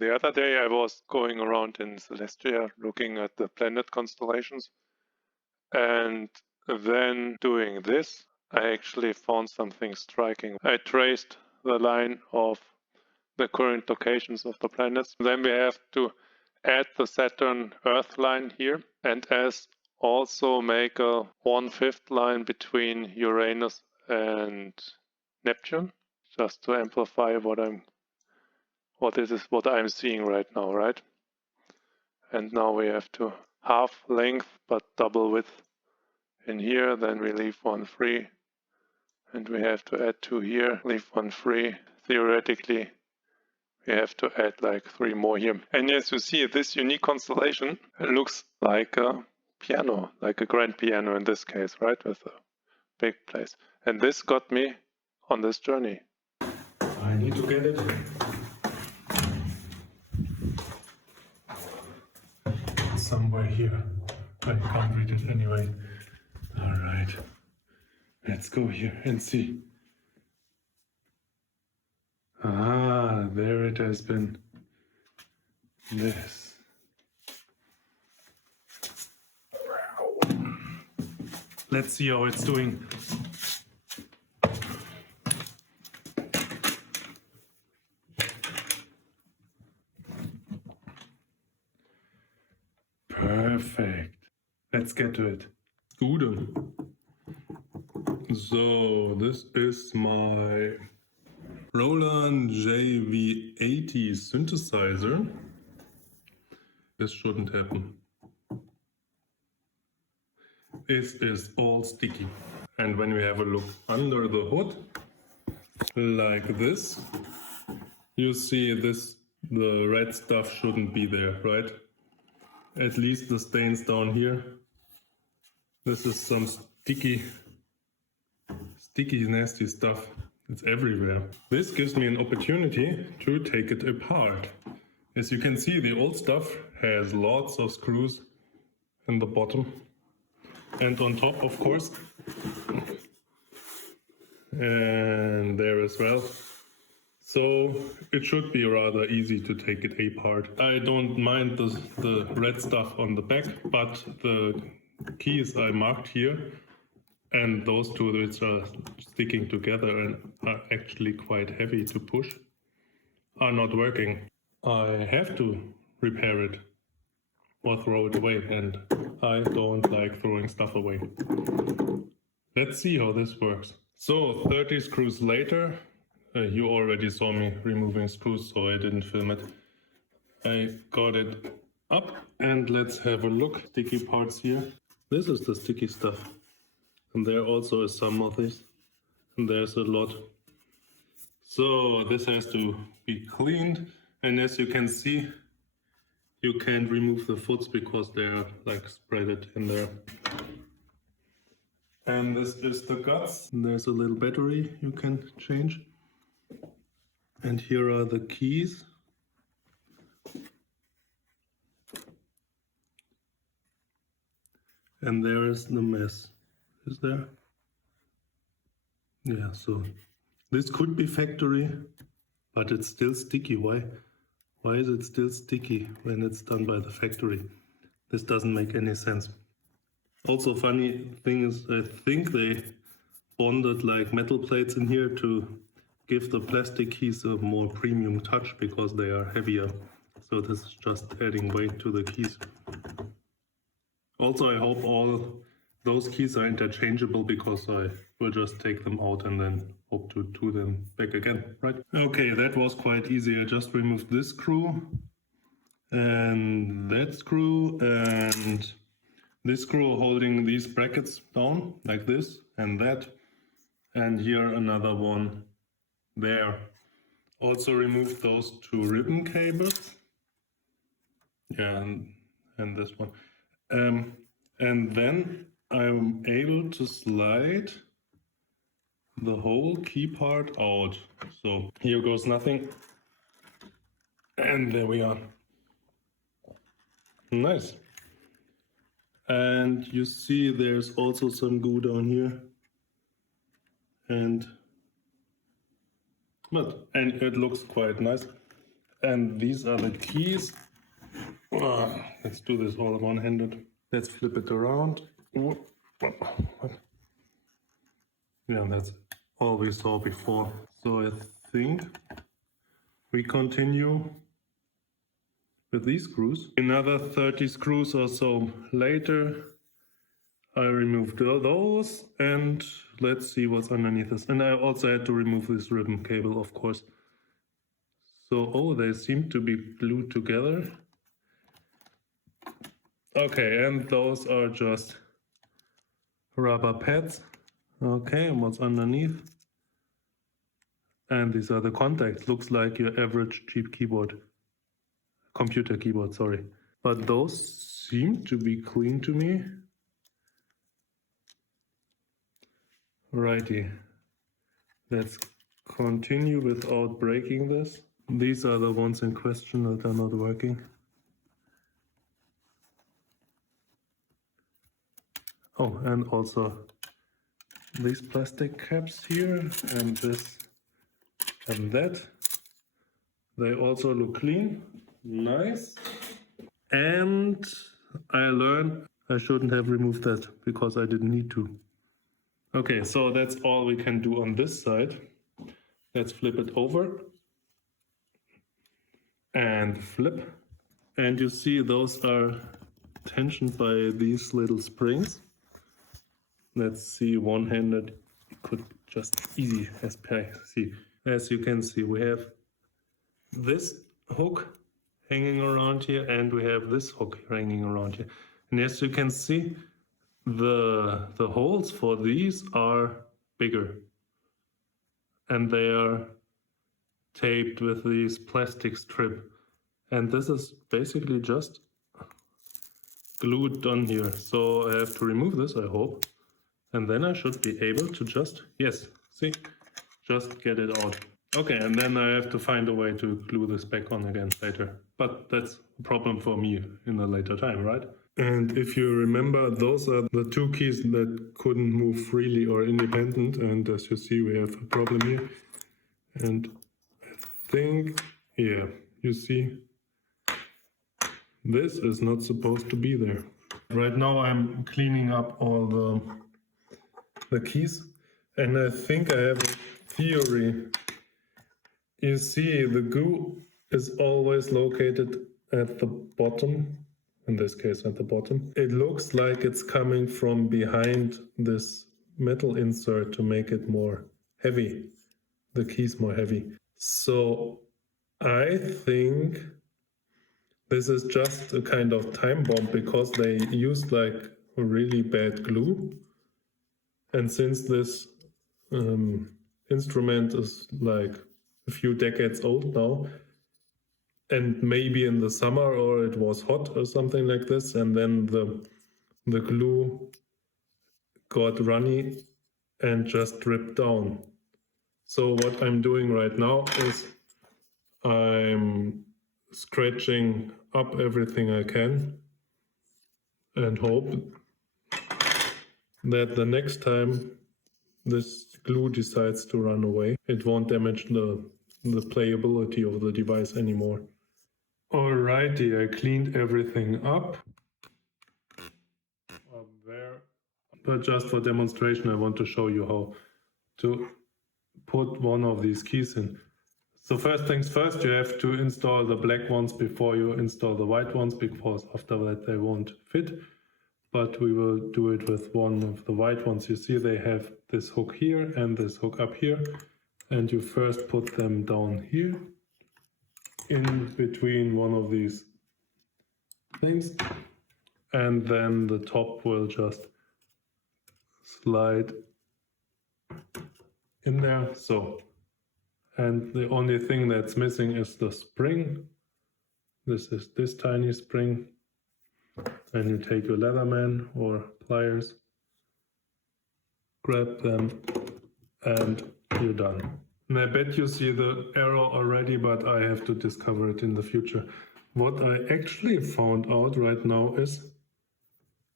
The other day I was going around in Celestia looking at the planet constellations, and then doing this, I actually found something striking. I traced the line of the current locations of the planets. Then we have to add the Saturn-Earth line here, and as also make a 1/5 line between Uranus and Neptune, just to amplify what I'm seeing right now, right? And now we have to half length but double width in here, then we leave one free, and we have to add 2 here, leave 1 free. Theoretically, we have to add like 3 more here. And as you see, this unique constellation looks like a piano, like a grand piano in this case, right? With a big place. And this got me on this journey. I need to get it. Somewhere here. I can't read it anyway. All right. Let's go here and see. Ah, there it has been. This. Let's see how it's doing. Perfect. Let's get to it. Gute. So, this is my Roland JV-80 Synthesizer. This shouldn't happen. This is all sticky. And when we have a look under the hood, like this, you see this, the red stuff shouldn't be there, right? At least the stains down here. This is some sticky, nasty stuff. It's everywhere. This gives me an opportunity to take it apart. As you can see, the old stuff has lots of screws in the bottom and on top, of course, and there as well. So it should be rather easy to take it apart. I don't mind the red stuff on the back, but the keys I marked here and those two which are sticking together and are actually quite heavy to push are not working. I have to repair it or throw it away, and I don't like throwing stuff away. Let's see how this works. So 30 screws later, you already saw me removing screws, so I didn't film it. I got it up, and let's have a look. Sticky parts here. This is the sticky stuff. And there also is some of this. And there's a lot. So this has to be cleaned. And as you can see, you can't remove the foots because they're like spreaded in there. And this is the guts. And there's a little battery you can change. And here are the keys. And there is the mess. Is there? Yeah, so this could be factory, but it's still sticky. Why is it still sticky when it's done by the factory? This doesn't make any sense. Also, funny thing is, I think they bonded like metal plates in here to give the plastic keys a more premium touch because they are heavier. So this is just adding weight to the keys. Also, I hope all those keys are interchangeable because I will just take them out and then hope to do them back again, right? Okay, that was quite easy. I just removed this screw and that screw and this screw holding these brackets down like this and that, and here another one there. Also removed those 2 ribbon cables. Yeah, and this one. And then I'm able to slide the whole key part out. So here goes nothing. And there we are. Nice. And you see there's also some glue down here. And it looks quite nice. And these are the keys. Let's do this all one-handed. Let's flip it around. Yeah, that's all we saw before. So I think we continue with these screws. Another 30 screws or so later, I removed those, and let's see what's underneath this. And I also had to remove this ribbon cable, of course. So, oh, they seem to be glued together. Okay, and those are just rubber pads. Okay, and what's underneath? And these are the contacts. Looks like your average cheap keyboard. Computer keyboard, sorry. But those seem to be clean to me. Righty. Let's continue without breaking this. These are the ones in question that are not working. Oh, and also these plastic caps here, and this and that. They also look clean. Nice. And I learned I shouldn't have removed that because I didn't need to. Okay, so that's all we can do on this side. Let's flip it over and flip. And you see those are tensioned by these little springs. Let's see, one-handed, it could just easy as see. As you can see, we have this hook hanging around here, and we have this hook hanging around here. And as you can see, the holes for these are bigger, and they are taped with these plastic strip. And this is basically just glued on here. So I have to remove this, I hope. And then I should be able to just, yes, see, just get it out. Okay, and then I have to find a way to glue this back on again later. But that's a problem for me in a later time, right? And if you remember, those are the two keys that couldn't move freely or independent. And as you see, we have a problem here. And I think, yeah, you see, this is not supposed to be there. Right now I'm cleaning up all the keys, and I think I have a theory. You see, the glue is always located at the bottom, in this case at the bottom. It looks like it's coming from behind this metal insert to make it more heavy, the keys more heavy. So I think this is just a kind of time bomb because they used like a really bad glue. And since this instrument is like a few decades old now, and maybe in the summer or it was hot or something like this, and then the glue got runny and just dripped down. So what I'm doing right now is I'm scratching up everything I can and hope that the next time this glue decides to run away, it won't damage the playability of the device anymore. Alrighty, I cleaned everything up there. But just for demonstration, I want to show you how to put one of these keys in. So first things first, you have to install the black ones before you install the white ones, because after that they won't fit. But we will do it with one of the white ones. You see they have this hook here and this hook up here. And you first put them down here in between one of these things. And then the top will just slide in there. So, and the only thing that's missing is the spring. This is this tiny spring. And you take your Leatherman or pliers, grab them, and you're done. And I bet you see the error already, but I have to discover it in the future. What I actually found out right now is,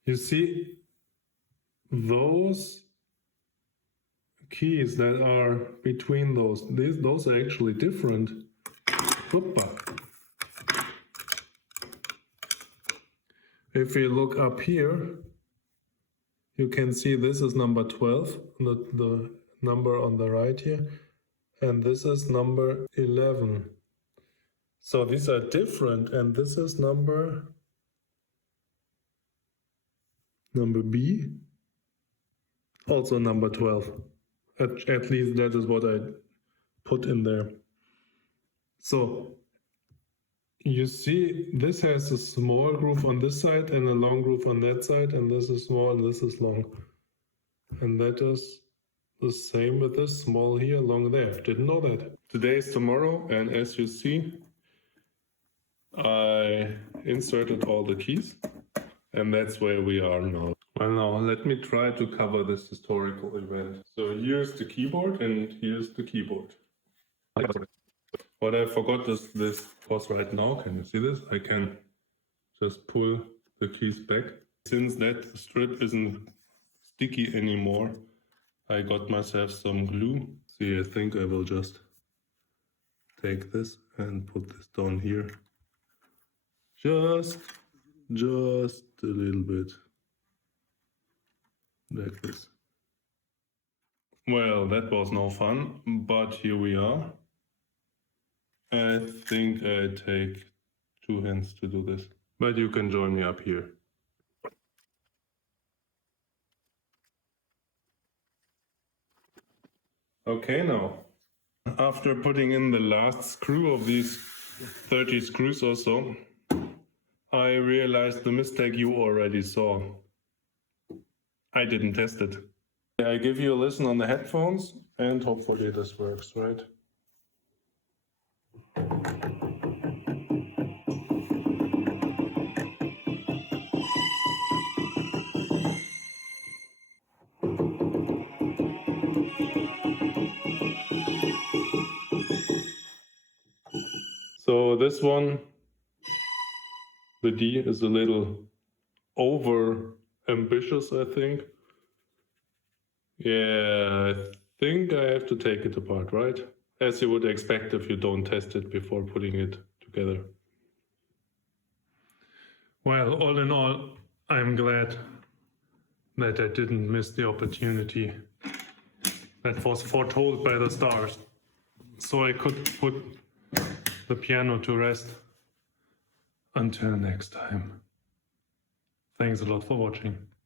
you see those keys that are between those are actually different. Hoppa. If we look up here, you can see this is number 12, the number on the right here, and this is number 11. So these are different, and this is number B, also number 12. At least that is what I put in there. So you see, this has a small groove on this side and a long groove on that side, and this is small and this is long. And that is the same with this small here, long there. Didn't know that. Today is tomorrow, and as you see, I inserted all the keys, and that's where we are now. Well, now let me try to cover this historical event. So here's the keyboard, and here's the keyboard. What I forgot is this pause right now. Can you see this? I can just pull the keys back. Since that strip isn't sticky anymore, I got myself some glue. See, I think I will just take this and put this down here. Just a little bit. Like this. Well, that was no fun, but here we are. I think I take 2 hands to do this, but you can join me up here. Okay, now, after putting in the last screw of these 30 screws or so, I realized the mistake you already saw. I didn't test it. I give you a listen on the headphones, and hopefully this works, right? So this one, the D is a little over ambitious, I think. Yeah, I think I have to take it apart, right? As you would expect if you don't test it before putting it together. Well, all in all, I'm glad that I didn't miss the opportunity that was foretold by the stars, so I could put the piano to rest. Until next time. Thanks a lot for watching.